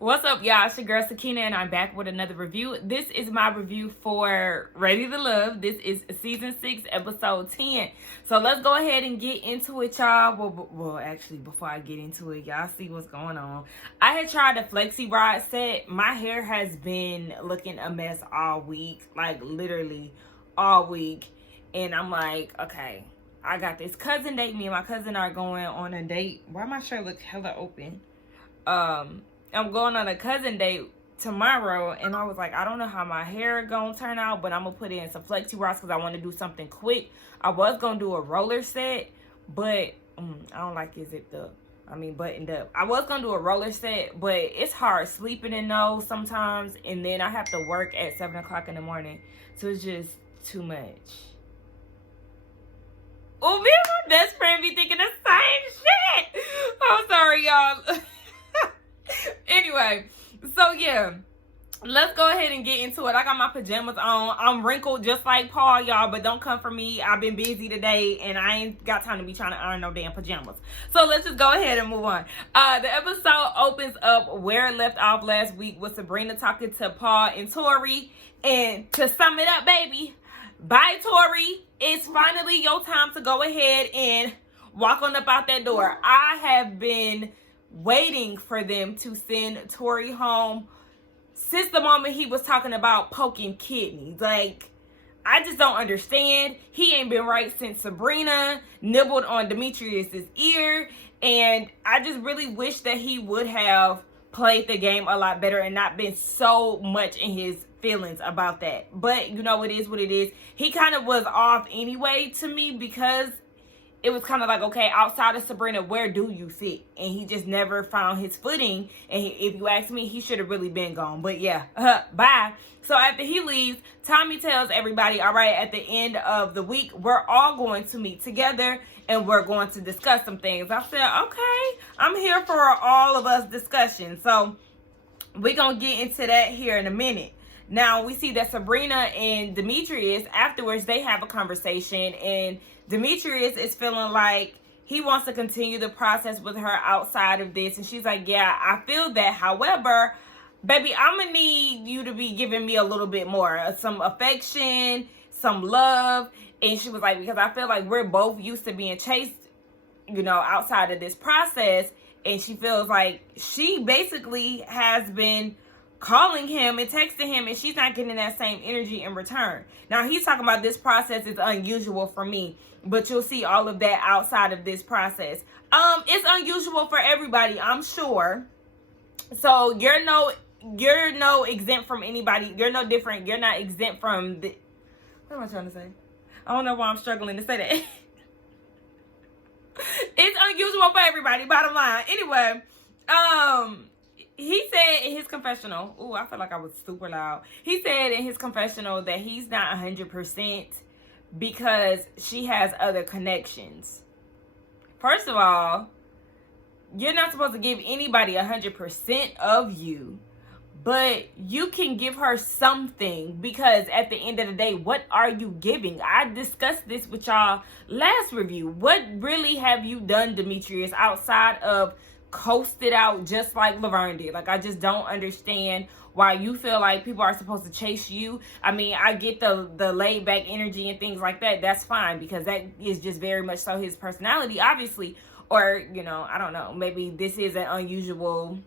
What's up, y'all? It's your girl Sakina, and I'm back with another review. This is my review for Ready to Love. This is season 6, episode 10. So let's go ahead and get into it, y'all. Well, actually, before I get into it, y'all see what's going on. I had tried the flexi rod set. My hair has been looking a mess all week, like literally all week. And I'm like, okay, I got this cousin date. Me and my cousin are going on a date. Why my shirt look hella open? I'm going on a cousin date tomorrow, and I was like, I don't know how my hair gonna turn out, but I'm gonna put in some flexi rods because I want to do something quick. I was gonna do a roller set, but I don't like buttoned up. I was gonna do a roller set, but it's hard sleeping in those sometimes, and then I have to work at 7 o'clock in the morning, so it's just too much. Oh, me and my best friend be thinking the same shit. I'm sorry, y'all. Anyway, so yeah, let's go ahead and get into it. I got my pajamas on. I'm wrinkled just like Paul, y'all, but don't come for me. I've been busy today, and I ain't got time to be trying to iron no damn pajamas. So let's just go ahead and move on. The episode opens up where it left off last week with Sabrina talking to Paul and Tori. And to sum it up, baby, bye, Tori. It's finally your time to go ahead and walk on up out that door. I have been waiting for them to send Tori home since the moment he was talking about poking kidneys. Like, I just don't understand. He ain't been right since Sabrina nibbled on Demetrius's ear, and I just really wish that he would have played the game a lot better and not been so much in his feelings about that. But you know, it is what it is. He kind of was off anyway to me because it was kind of like, okay, outside of Sabrina, where do you fit? And he just never found his footing. And if you ask me, he should have really been gone. But yeah, bye. So after he leaves, Tommy tells everybody, all right, at the end of the week, we're all going to meet together and we're going to discuss some things. I said, okay, I'm here for all of us discussion. So we're going to get into that here in a minute. Now, we see that Sabrina and Demetrius, afterwards, they have a conversation, and Demetrius is feeling like he wants to continue the process with her outside of this. And she's like, yeah, I feel that. However, baby, I'm going to need you to be giving me a little bit more, some affection, some love. And she was like, because I feel like we're both used to being chased, you know, outside of this process. And she feels like she basically has been calling him and texting him, and she's not getting that same energy in return. Now, he's talking about this process is unusual for me, but you'll see all of that outside of this process. It's unusual for everybody, I'm sure. So you're no exempt from anybody. You're no different. You're not exempt from the... What am I trying to say? I don't know why I'm struggling to say that. It's unusual for everybody, bottom line. Anyway, he said in his confessional, ooh, I feel like I was super loud. He said in his confessional that he's not 100% because she has other connections. First of all, you're not supposed to give anybody 100% of you, but you can give her something, because at the end of the day, what are you giving? I discussed this with y'all last review. What really have you done, Demetrius, outside of coasted out just like Laverne did? Like, I just don't understand why you feel like people are supposed to chase you. I mean, I get the laid back energy and things like that. That's fine, because that is just very much so his personality, obviously. Or, you know, I don't know, maybe this is an unusual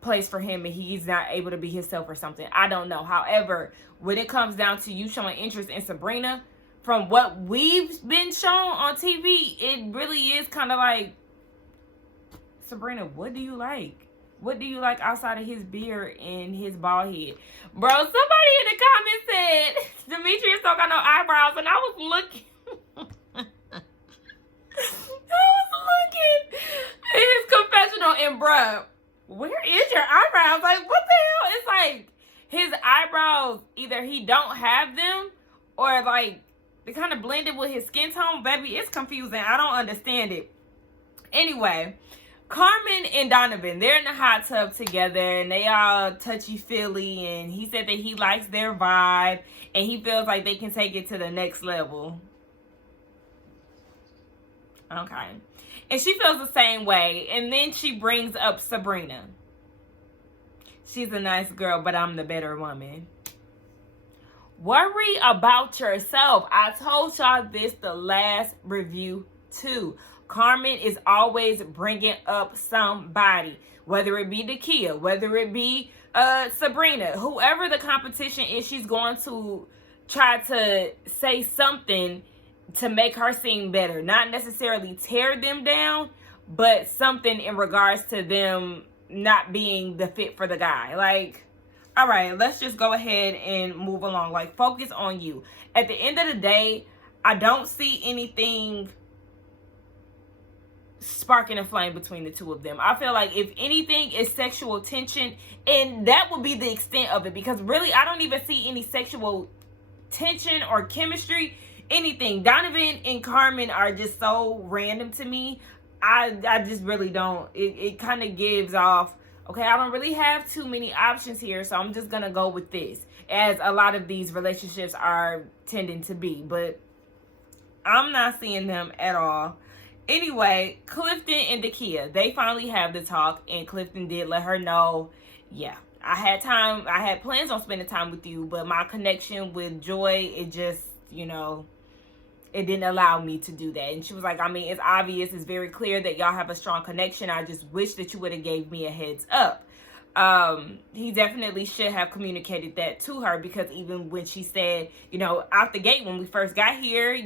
place for him and he's not able to be himself or something. I don't know. However, when it comes down to you showing interest in Sabrina, from what we've been shown on TV, it really is kind of like, Sabrina, what do you like? What do you like outside of his beard and his bald head? Bro, somebody in the comments said Demetrius don't got no eyebrows, and I was looking. I was looking at his confessional, and bruh, where is your eyebrows? Like, what the hell? It's like his eyebrows, either he don't have them or like they kind of blended with his skin tone. Baby, it's confusing. I don't understand it. Anyway, Carmen and Donovan, they're in the hot tub together and they all touchy-feely, and he said that he likes their vibe and he feels like they can take it to the next level. Okay. And she feels the same way. And then she brings up Sabrina. She's a nice girl, but I'm the better woman. Worry about yourself. I told y'all this the last review too. Carmen is always bringing up somebody, whether it be Dakia, whether it be Sabrina, whoever the competition is, she's going to try to say something to make her seem better. Not necessarily tear them down, but something in regards to them not being the fit for the guy. Like, all right, let's just go ahead and move along. Like, focus on you. At the end of the day, I don't see anything sparking a flame between the two of them. I feel like if anything is sexual tension, and that would be the extent of it, because really I don't even see any sexual tension or chemistry, anything. Donovan and Carmen are just so random to me. I just really don't. It kind of gives off, okay, I don't really have too many options here, so I'm just going to go with this, as a lot of these relationships are tending to be. But I'm not seeing them at all. Anyway, Clifton and Dakia, they finally have the talk, and Clifton did let her know, yeah, I had plans on spending time with you, but my connection with Joy, it just, it didn't allow me to do that. And she was like, I mean, it's obvious, it's very clear that y'all have a strong connection. I just wish that you would have gave me a heads up. He definitely should have communicated that to her, because even when she said, out the gate when we first got here,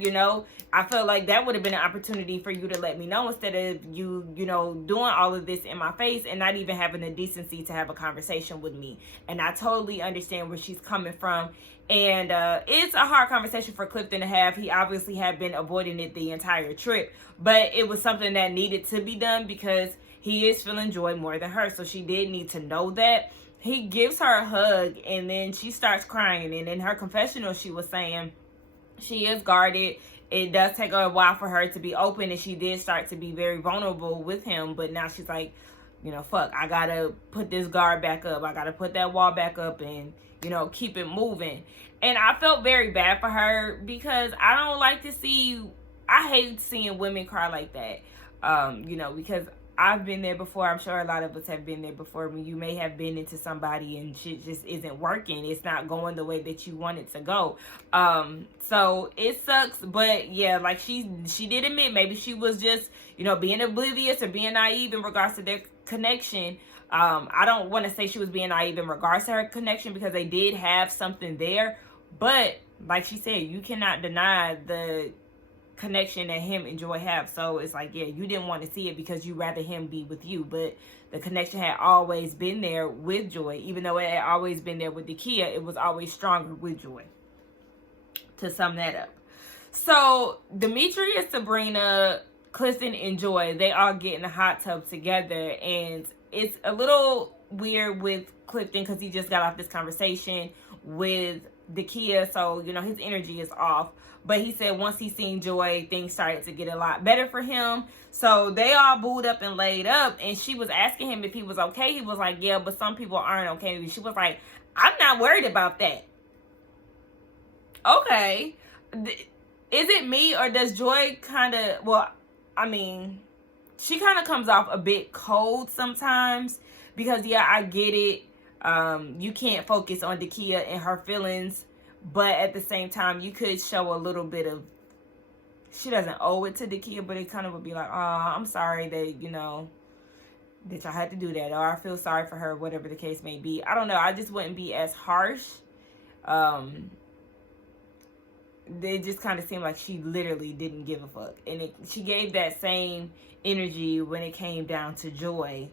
I felt like that would have been an opportunity for you to let me know, instead of you, doing all of this in my face and not even having the decency to have a conversation with me. And I totally understand where she's coming from. And it's a hard conversation for Clifton to have. He obviously had been avoiding it the entire trip, but it was something that needed to be done, because he is feeling Joy more than her. So she did need to know that. He gives her a hug, and then she starts crying. And in her confessional, she was saying she is guarded. It does take a while for her to be open, and she did start to be very vulnerable with him. But now she's like, fuck, I gotta put this guard back up. I gotta put that wall back up and, keep it moving. And I felt very bad for her, because I don't like to I hate seeing women cry like that. Because I've been there before. I'm sure a lot of us have been there before, when you may have been into somebody and shit just isn't working. It's not going the way that you want it to go. So it sucks. But yeah, like she did admit maybe she was just, being oblivious or being naive in regards to their connection. I don't want to say she was being naive in regards to her connection, because they did have something there. But like she said, you cannot deny the connection that him and Joy have. So it's like, yeah, you didn't want to see it because you rather him be with you, but the connection had always been there with Joy. Even though it had always been there with Dakia, it was always stronger with Joy, to sum that up. So Demetrius, Sabrina, Clifton, and Joy, they all get in the hot tub together, and it's a little weird with Clifton because he just got off this conversation with Dakia, so his energy is off. But he said once he seen Joy, things started to get a lot better for him. So they all booed up and laid up, and she was asking him if he was okay. He was like, yeah, but some people aren't okay. She was like, I'm not worried about that. Okay. Is it me, or does Joy kind of, she kind of comes off a bit cold sometimes, because yeah, I get it. You can't focus on Dakia and her feelings, but at the same time, you could show a little bit of, she doesn't owe it to Dakia, but it kind of would be like, oh, I'm sorry that, that y'all had to do that, or I feel sorry for her, whatever the case may be. I don't know. I just wouldn't be as harsh. It just kind of seemed like she literally didn't give a fuck. And she gave that same energy when it came down to Joy.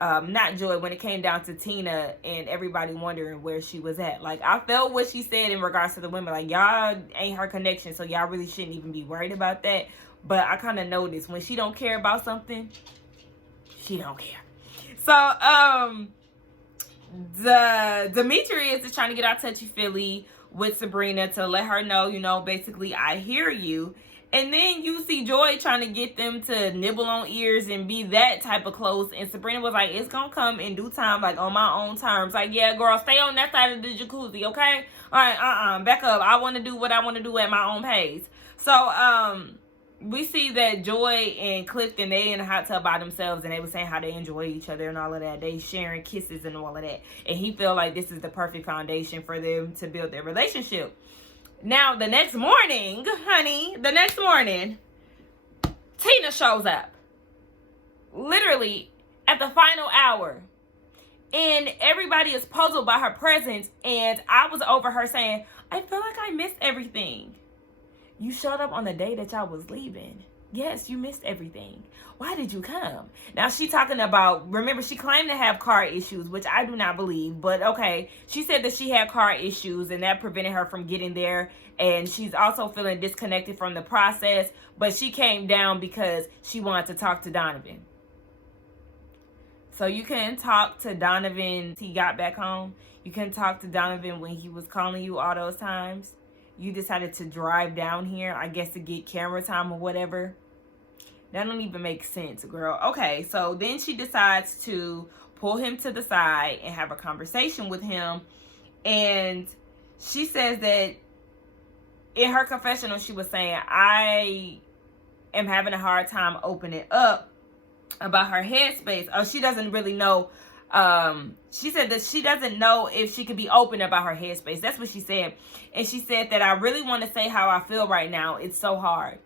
Not Joy, when it came down to Tina and everybody wondering where she was at. Like, I felt what she said in regards to the women. Like, y'all ain't her connection, so y'all really shouldn't even be worried about that. But I kind of noticed when she don't care about something, she don't care. So, Demetrius is trying to get out touchy-feely with Sabrina to let her know, basically, I hear you. And then you see Joy trying to get them to nibble on ears and be that type of close. And Sabrina was like, it's going to come in due time, like on my own terms. Like, yeah, girl, stay on that side of the jacuzzi, okay? All right, back up. I want to do what I want to do at my own pace. So, we see that Joy and Clifton, they in the hot tub by themselves, and they were saying how they enjoy each other and all of that. They sharing kisses and all of that. And he feel like this is the perfect foundation for them to build their relationship. Now, the next morning, honey, Tina shows up. Literally at the final hour. And everybody is puzzled by her presence. And I was over her saying, I feel like I missed everything. You showed up on the day that y'all was leaving. Yes, you missed everything. Why did you come? Now, she talking about, remember, she claimed to have car issues, which I do not believe. But, okay, she said that she had car issues, and that prevented her from getting there. And she's also feeling disconnected from the process. But she came down because she wanted to talk to Donovan. So you couldn't talk to Donovan he got back home. You couldn't talk to Donovan when he was calling you all those times. You decided to drive down here, I guess, to get camera time or whatever. That don't even make sense, girl. Okay, so then she decides to pull him to the side and have a conversation with him. And she says that in her confessional, she was saying, I am having a hard time opening up about her headspace. Oh, she doesn't really know. She said that she doesn't know if she could be open about her headspace. That's what she said. And she said that I really want to say how I feel right now. It's so hard.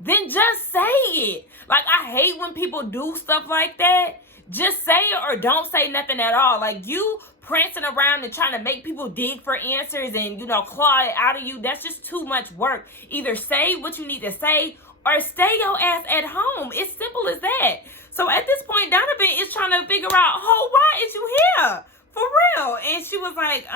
Then just say it. Like, I hate when people do stuff like that. Just say it or don't say nothing at all. Like, you prancing around and trying to make people dig for answers and, claw it out of you. That's just too much work. Either say what you need to say or stay your ass at home. It's simple as that. So at this point, Donovan is trying to figure out, why is you here? For real. And she was like,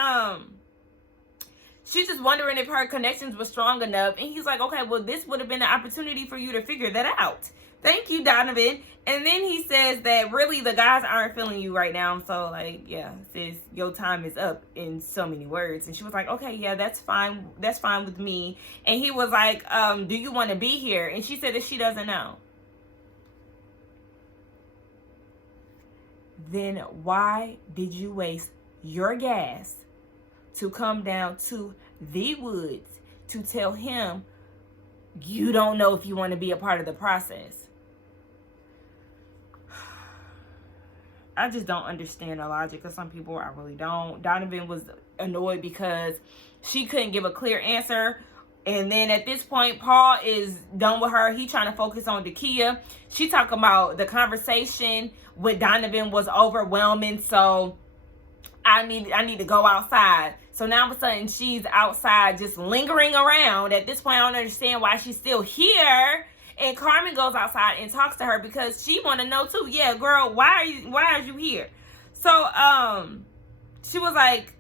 she's just wondering if her connections were strong enough. And he's like, okay, well, this would have been an opportunity for you to figure that out. Thank you, Donovan. And then he says that really the guys aren't feeling you right now. So, like, yeah, sis, your time is up in so many words. And she was like, okay, yeah, that's fine. That's fine with me. And he was like, do you want to be here? And she said that she doesn't know. Then why did you waste your gas to come down to the woods to tell him you don't know if you want to be a part of the process? I just don't understand the logic of some people. I really don't. Donovan was annoyed because she couldn't give a clear answer. And then at this point, Paul is done with her. He trying to focus on Dakia. She talking about the conversation with Donovan was overwhelming. So I need to go outside. So now all of a sudden she's outside just lingering around. At this point, I don't understand why she's still here. And Carmen goes outside and talks to her because she want to know too. Yeah, girl, why are you here? So she was like,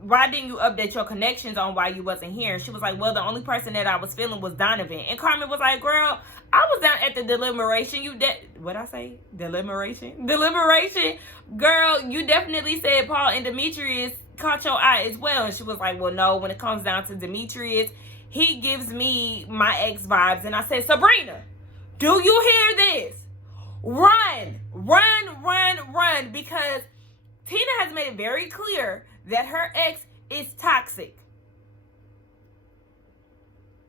why didn't you update your connections on why you wasn't here? She was like, well, the only person that I was feeling was Donovan. And Carmen was like, girl, I was down at the deliberation. What'd I say? Deliberation? Girl, you definitely said Paul and Demetrius caught your eye as well. And she was like, well, no, when it comes down to Demetrius, he gives me my ex vibes. And I said, Sabrina, do you hear this? Run. Because Tina has made it very clear that her ex is toxic.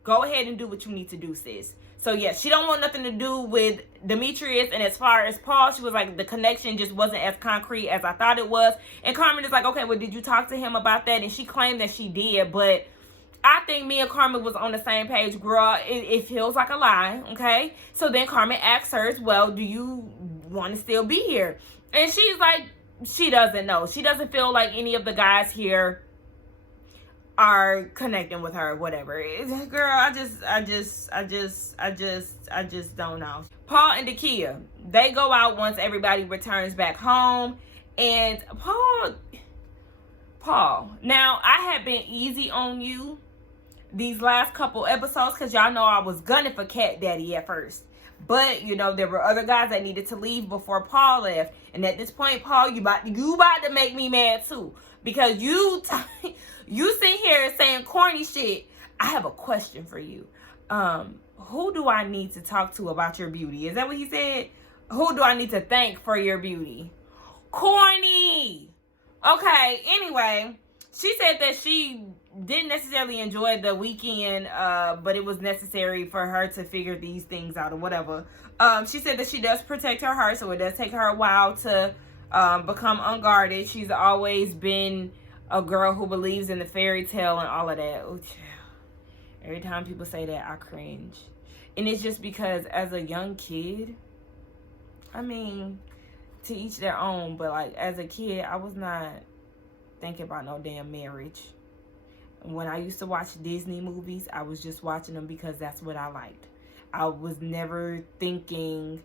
Go ahead and do what you need to do, sis. So, yeah, she don't want nothing to do with Demetrius. And as far as Paul, she was like, the connection just wasn't as concrete as I thought it was. And Carmen is like, okay, well, did you talk to him about that? And she claimed that she did. But I think me and Carmen was on the same page. Girl, it feels like a lie, okay? So then Carmen asks her, well, do you want to still be here? And she's like, she doesn't know. She doesn't feel like any of the guys here are connecting with her, whatever. Girl, I just don't know. Paul and Dakia, they go out once everybody returns back home. And Paul, now I have been easy on you these last couple episodes because y'all know I was gunning for Cat Daddy at first. But, there were other guys that needed to leave before Paul left. And at this point, Paul, you about to make me mad too. Because you sit here saying corny shit. I have a question for you. Who do I need to talk to about your beauty? Is that what he said? Who do I need to thank for your beauty? Corny. Okay, anyway, she said that she didn't necessarily enjoy the weekend, but it was necessary for her to figure these things out or whatever. She said that she does protect her heart, so it does take her a while to become unguarded. She's always been a girl who believes in the fairy tale and all of that. Oh, every time people say that, I cringe. And it's just because as a young kid, I mean, to each their own, but like as a kid, I was not thinking about no damn marriage. When I used to watch Disney movies, I was just watching them because that's what I liked. I was never thinking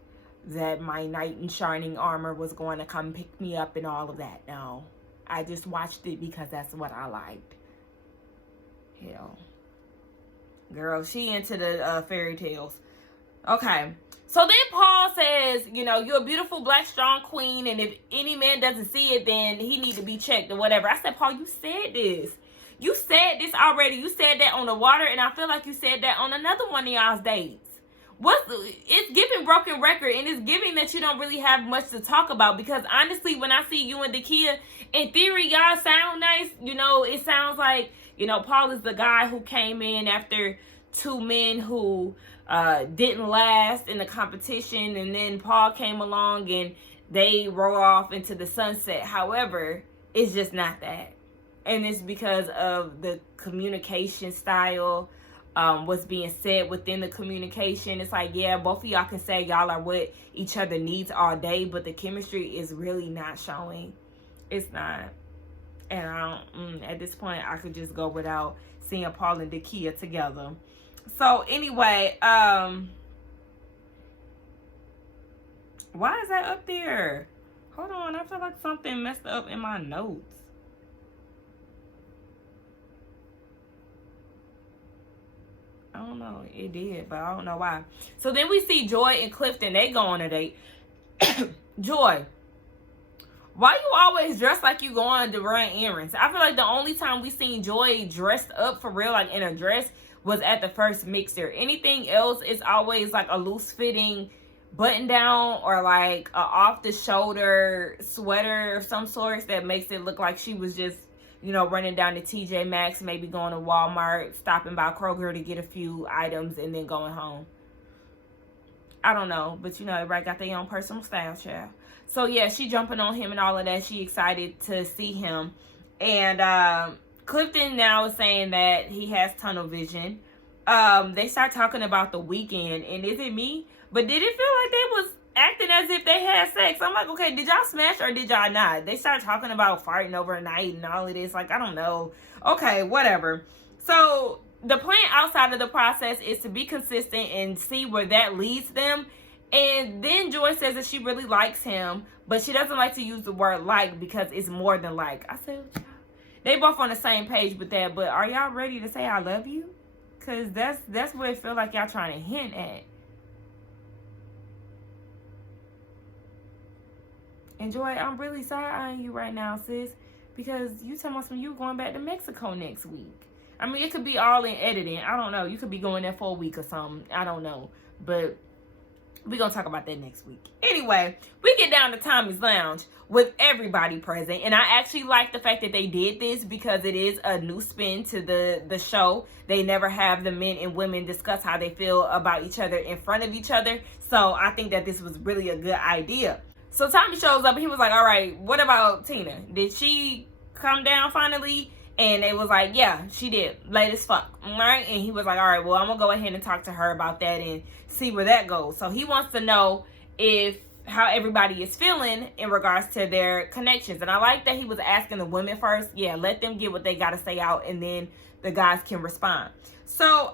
that my knight in shining armor was going to come pick me up and all of that. No, I just watched it because that's what I liked. Hell, girl, she into the fairy tales. Okay, so then Paul says, you know, you're a beautiful, black, strong queen, and if any man doesn't see it, then he need to be checked or whatever. I said, Paul, you said this. You said this already. You said that on the water, and I feel like you said that on another one of y'all's dates. It's giving broken record, and it's giving that you don't really have much to talk about, because honestly, when I see you and Dakia, in theory, y'all sound nice. You know, it sounds like, you know, Paul is the guy who came in after two men who didn't last in the competition, and then Paul came along and they roll off into the sunset. However, it's just not that. And it's because of the communication style, what's being said within the communication. It's like, yeah, both of y'all can say y'all are what each other needs all day, but the chemistry is really not showing. It's not. And I don't, at this point, I could just go without seeing Paul and Dakia together. So anyway, why is that up there? Hold on, I feel like something messed up in my notes. I don't know, it did, but I don't know why. So then we see Joy and Clifton, they go on a date. Joy, why you always dressed like you going to run errands? I feel like the only time we seen Joy dressed up for real, like in a dress, was at the first mixer. Anything else is always like a loose fitting button down or like a off the shoulder sweater of some sort that makes it look like she was just, you know, running down to TJ Maxx, maybe going to Walmart, stopping by Kroger to get a few items and then going home. I don't know, but you know, everybody got their own personal style, child. So yeah, she jumping on him and all of that. She excited to see him. And Clifton now is saying that he has tunnel vision. They start talking about the weekend, and is it me? But did it feel like they was acting as if they had sex? I'm like, okay, did y'all smash or did y'all not? They start talking about farting overnight and all of this. Like, I don't know. Okay, whatever. So the plan outside of the process is to be consistent and see where that leads them. And then Joy says that she really likes him, but she doesn't like to use the word like because it's more than like. I said, they both on the same page with that, but are y'all ready to say I love you? Because that's what it feel like y'all trying to hint at. And Joy, I'm really side-eyeing you right now, sis, because you tell us when you going back to Mexico next week. I mean, it could be all in editing. I don't know. You could be going there for a week or something. I don't know. But we're going to talk about that next week. Anyway, we get down to Tommy's Lounge with everybody present. And I actually like the fact that they did this because it is a new spin to the show. They never have the men and women discuss how they feel about each other in front of each other. So I think that this was really a good idea. So Tommy shows up and he was like, all right, what about Tina? Did she come down finally? And they was like, yeah, she did. Late as fuck. All right. And he was like, all right, well, I'm going to go ahead and talk to her about that and see where that goes. So he wants to know how everybody is feeling in regards to their connections. And I like that he was asking the women first. Yeah, let them get what they got to say out and then the guys can respond. So,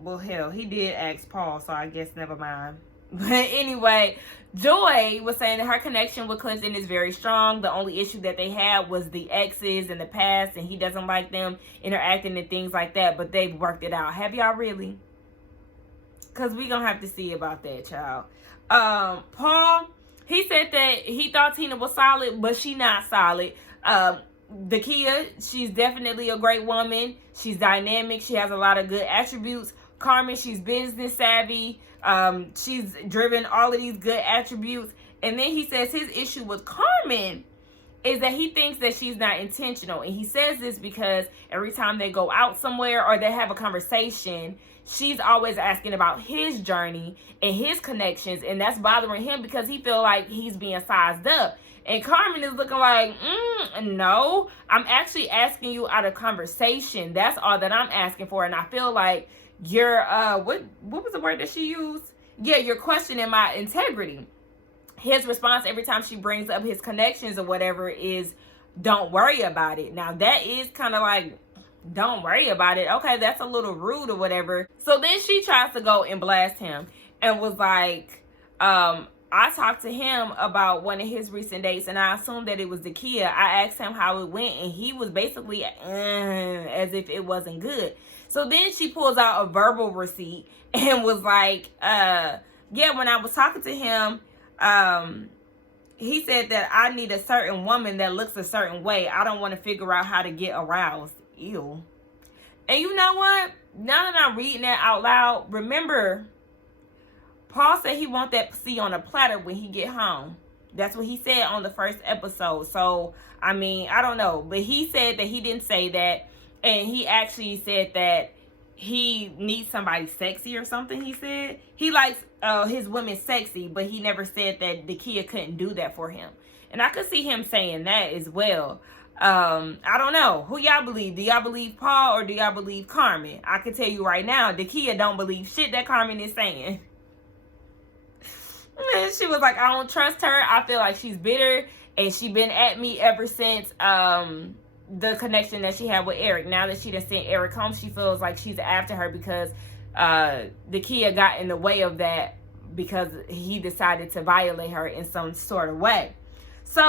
well, hell, he did ask Paul, so I guess never mind. But anyway, Joy was saying that her connection with Clifton is very strong. The only issue that they had was the exes in the past, and he doesn't like them interacting and things like that, but they've worked it out. Have y'all really? Because we gonna have to see about that, child. Paul, he said that he thought Tina was solid, but she not solid. Dakia, she's definitely a great woman. She's dynamic. She has a lot of good attributes. Carmen, she's business savvy. She's driven all of these good attributes. And then he says his issue with Carmen is that he thinks that she's not intentional. And he says this because every time they go out somewhere or they have a conversation, she's always asking about his journey and his connections. And that's bothering him because he feels like he's being sized up. And Carmen is looking like, no, I'm actually asking you out of conversation. That's all that I'm asking for. And I feel like you're, what was the word that she used? Yeah, you're questioning my integrity. His response every time she brings up his connections or whatever is, don't worry about it. Now, that is kind of like, don't worry about it. Okay, that's a little rude or whatever. So then she tries to go and blast him and was like, I talked to him about one of his recent dates, and I assumed that it was Dakia. I asked him how it went, and he was basically as if it wasn't good. So then she pulls out a verbal receipt and was like, yeah, when I was talking to him, he said that I need a certain woman that looks a certain way. I don't want to figure out how to get aroused. Ew. And you know what? Now that I'm reading that out loud, remember, Paul said he want that pussy on a platter when he get home. That's what he said on the first episode. So, I mean, I don't know. But he said that he didn't say that. And he actually said that he needs somebody sexy or something, he said. He likes his women sexy, but he never said that Dakia couldn't do that for him. And I could see him saying that as well. I don't know. Who y'all believe? Do y'all believe Paul or do y'all believe Carmen? I can tell you right now, Dakia don't believe shit that Carmen is saying. And she was like, I don't trust her. I feel like she's bitter. And she been at me ever since the connection that she had with Eric. Now that she done sent Eric home, she feels like she's after her because Dakia got in the way of that because he decided to violate her in some sort of way. So,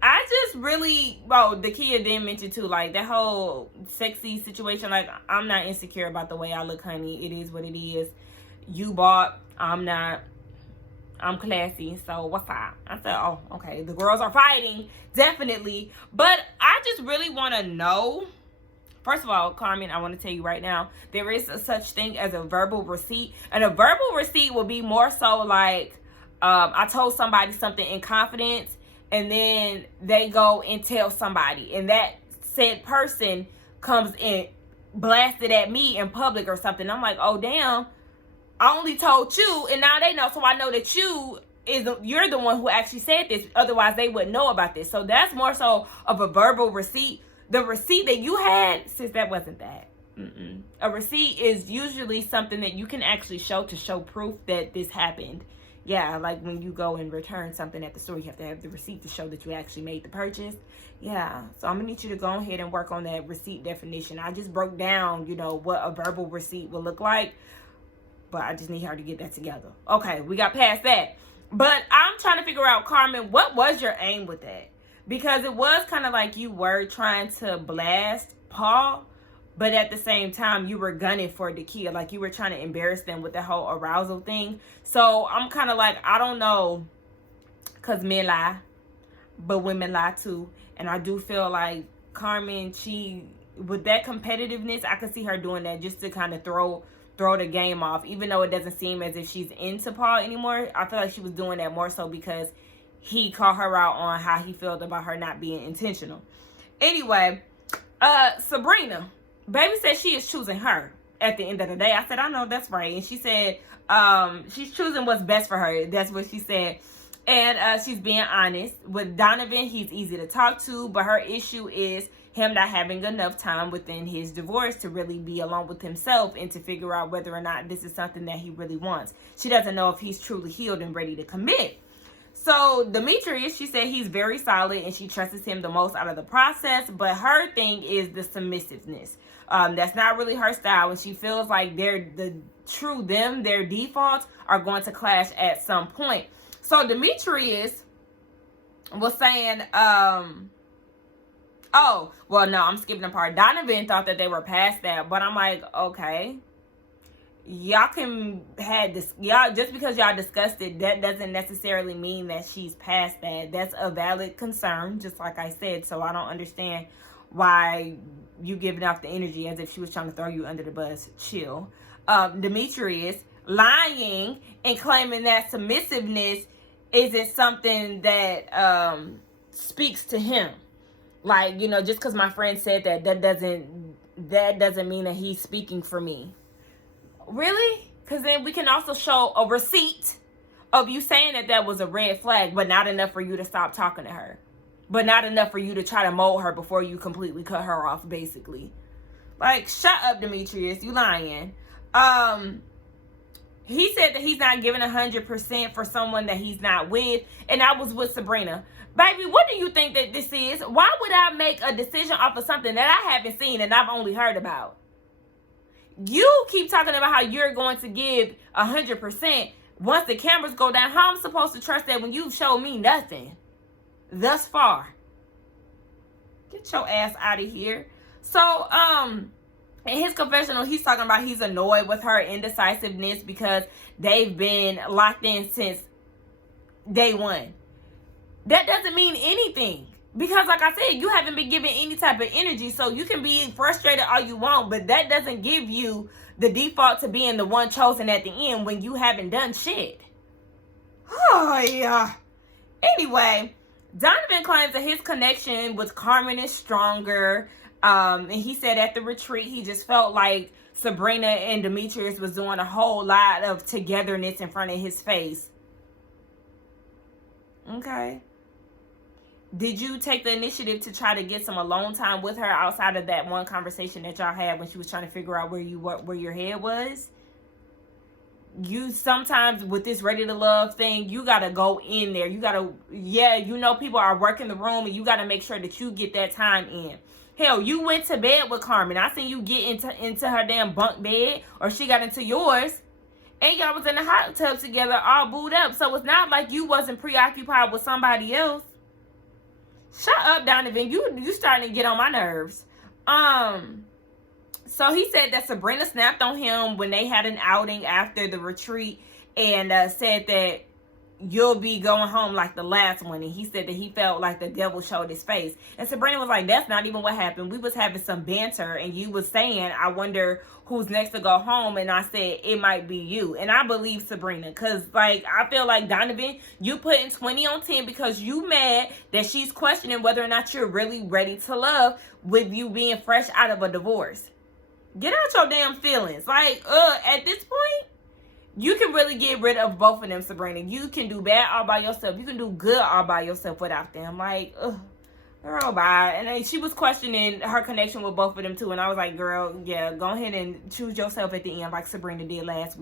I just really, Dakia did mention too, like, that whole sexy situation. Like, I'm not insecure about the way I look, honey. It is what it is. You bought, I'm not. I'm classy, so what's up? I said, oh, okay. The girls are fighting, definitely. But I just really want to know. First of all, Carmen, I want to tell you right now, there is a such thing as a verbal receipt. And a verbal receipt will be more so like, I told somebody something in confidence, and then they go and tell somebody. And that said person comes and blasted at me in public or something. I'm like, oh, damn. I only told you, and now they know, so I know that you're the one who actually said this. Otherwise, they wouldn't know about this. So that's more so of a verbal receipt. The receipt that you had, sis, that wasn't that. A receipt is usually something that you can actually show to show proof that this happened. Yeah, like when you go and return something at the store, you have to have the receipt to show that you actually made the purchase. Yeah, so I'm going to need you to go ahead and work on that receipt definition. I just broke down, what a verbal receipt will look like. But I just need her to get that together. Okay, we got past that. But I'm trying to figure out, Carmen, what was your aim with that? Because it was kind of like you were trying to blast Paul, but at the same time, you were gunning for Dakia. Like, you were trying to embarrass them with the whole arousal thing. So, I'm kind of like, I don't know, because men lie, but women lie too. And I do feel like Carmen, with that competitiveness, I could see her doing that just to kind of throw the game off, even though it doesn't seem as if she's into Paul anymore. I feel like she was doing that more so because he called her out on how he felt about her not being intentional. Anyway, Sabrina, baby said she is choosing her at the end of the day. I said, I know, that's right. And she said she's choosing what's best for her. That's what she said. And she's being honest. With Donovan, he's easy to talk to, but her issue is him not having enough time within his divorce to really be alone with himself and to figure out whether or not this is something that he really wants. She doesn't know if he's truly healed and ready to commit. So Demetrius, she said he's very solid and she trusts him the most out of the process, but her thing is the submissiveness. That's not really her style, and she feels like their defaults are going to clash at some point. So Demetrius was saying, oh, well, no, I'm skipping a part. Donovan thought that they were past that, but I'm like, okay. Y'all can have this. Y'all, just because y'all discussed it, that doesn't necessarily mean that she's past that. That's a valid concern, just like I said. So I don't understand why you giving off the energy as if she was trying to throw you under the bus. Chill. Demetrius lying and claiming that submissiveness isn't something that speaks to him. Like, you know, just because my friend said that, that doesn't mean that he's speaking for me. Really? Because then we can also show a receipt of you saying that that was a red flag, but not enough for you to stop talking to her. But not enough for you to try to mold her before you completely cut her off, basically. Like, shut up, Demetrius. You lying. He said that he's not giving 100% for someone that he's not with. And I was with Sabrina. Baby, what do you think that this is? Why would I make a decision off of something that I haven't seen and I've only heard about? You keep talking about how you're going to give 100%. Once the cameras go down, how I'm supposed to trust that when you've showed me nothing thus far? Get your ass out of here. So, in his confessional, he's talking about he's annoyed with her indecisiveness because they've been locked in since day one. That doesn't mean anything. Because like I said, you haven't been given any type of energy. So you can be frustrated all you want, but that doesn't give you the default to being the one chosen at the end when you haven't done shit. Oh, yeah. Anyway, Donovan claims that his connection with Carmen is stronger. And he said at the retreat, he just felt like Sabrina and Demetrius was doing a whole lot of togetherness in front of his face. Okay. Did you take the initiative to try to get some alone time with her outside of that one conversation that y'all had when she was trying to figure out where your head was? You sometimes with this ready to love thing, you gotta go in there. You gotta, you know, people are working the room and you gotta make sure that you get that time in. Hell, you went to bed with Carmen. I seen you get into her damn bunk bed, or she got into yours, and y'all was in the hot tub together, all booed up. So it's not like you wasn't preoccupied with somebody else. Shut up, Donovan. You starting to get on my nerves. So he said that Sabrina snapped on him when they had an outing after the retreat and said that you'll be going home like the last one. And he said that he felt like the devil showed his face. And Sabrina was like, that's not even what happened. We was having some banter and you was saying, I wonder who's next to go home. And I said, it might be you. And I believe Sabrina, because like, I feel like Donovan, you putting 20 on 10 because you mad that she's questioning whether or not you're really ready to love with you being fresh out of a divorce. Get out your damn feelings. Like, at this point, you can really get rid of both of them, Sabrina. You can do bad all by yourself. You can do good all by yourself without them. Like, girl, bye. And then she was questioning her connection with both of them too. And I was like, girl, yeah, go ahead and choose yourself at the end like Sabrina did last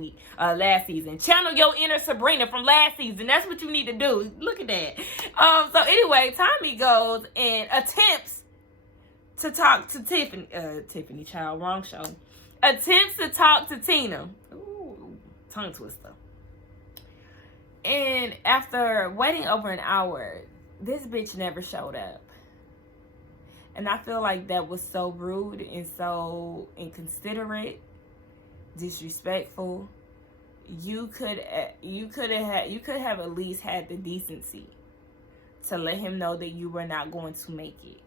season. Channel your inner Sabrina from last season. That's what you need to do. Look at that. So anyway, Tommy goes and attempts to talk to Tiffany, child, wrong show. Attempts to talk to Tina. Ooh, tongue twister. And after waiting over an hour, this bitch never showed up. And I feel like that was so rude and so inconsiderate, disrespectful. You could have at least had the decency to let him know that you were not going to make it.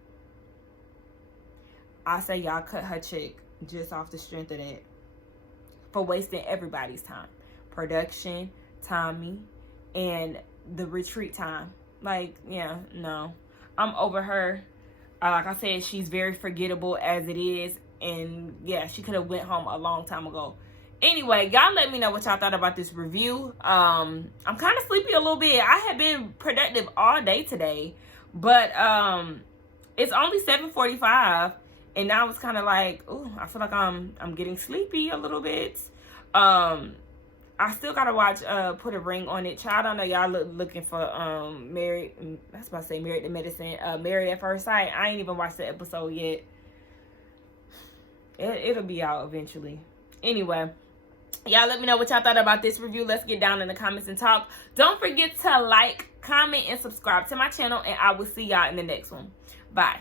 I say y'all cut her check just off the strength of that for wasting everybody's time. Production, Tommy, and the retreat time. Like, yeah, no. I'm over her. Like I said, she's very forgettable as it is. And yeah, she could have went home a long time ago. Anyway, y'all let me know what y'all thought about this review. I'm kind of sleepy a little bit. I have been productive all day today. But it's only 7:45. And now it's kind of like, ooh, I feel like I'm getting sleepy a little bit. I still gotta watch Put a Ring on It. Child, I know y'all looking for Married. I was about to say Married to Medicine. Married at First Sight. I ain't even watched the episode yet. It'll be out eventually. Anyway, y'all let me know what y'all thought about this review. Let's get down in the comments and talk. Don't forget to like, comment, and subscribe to my channel. And I will see y'all in the next one. Bye.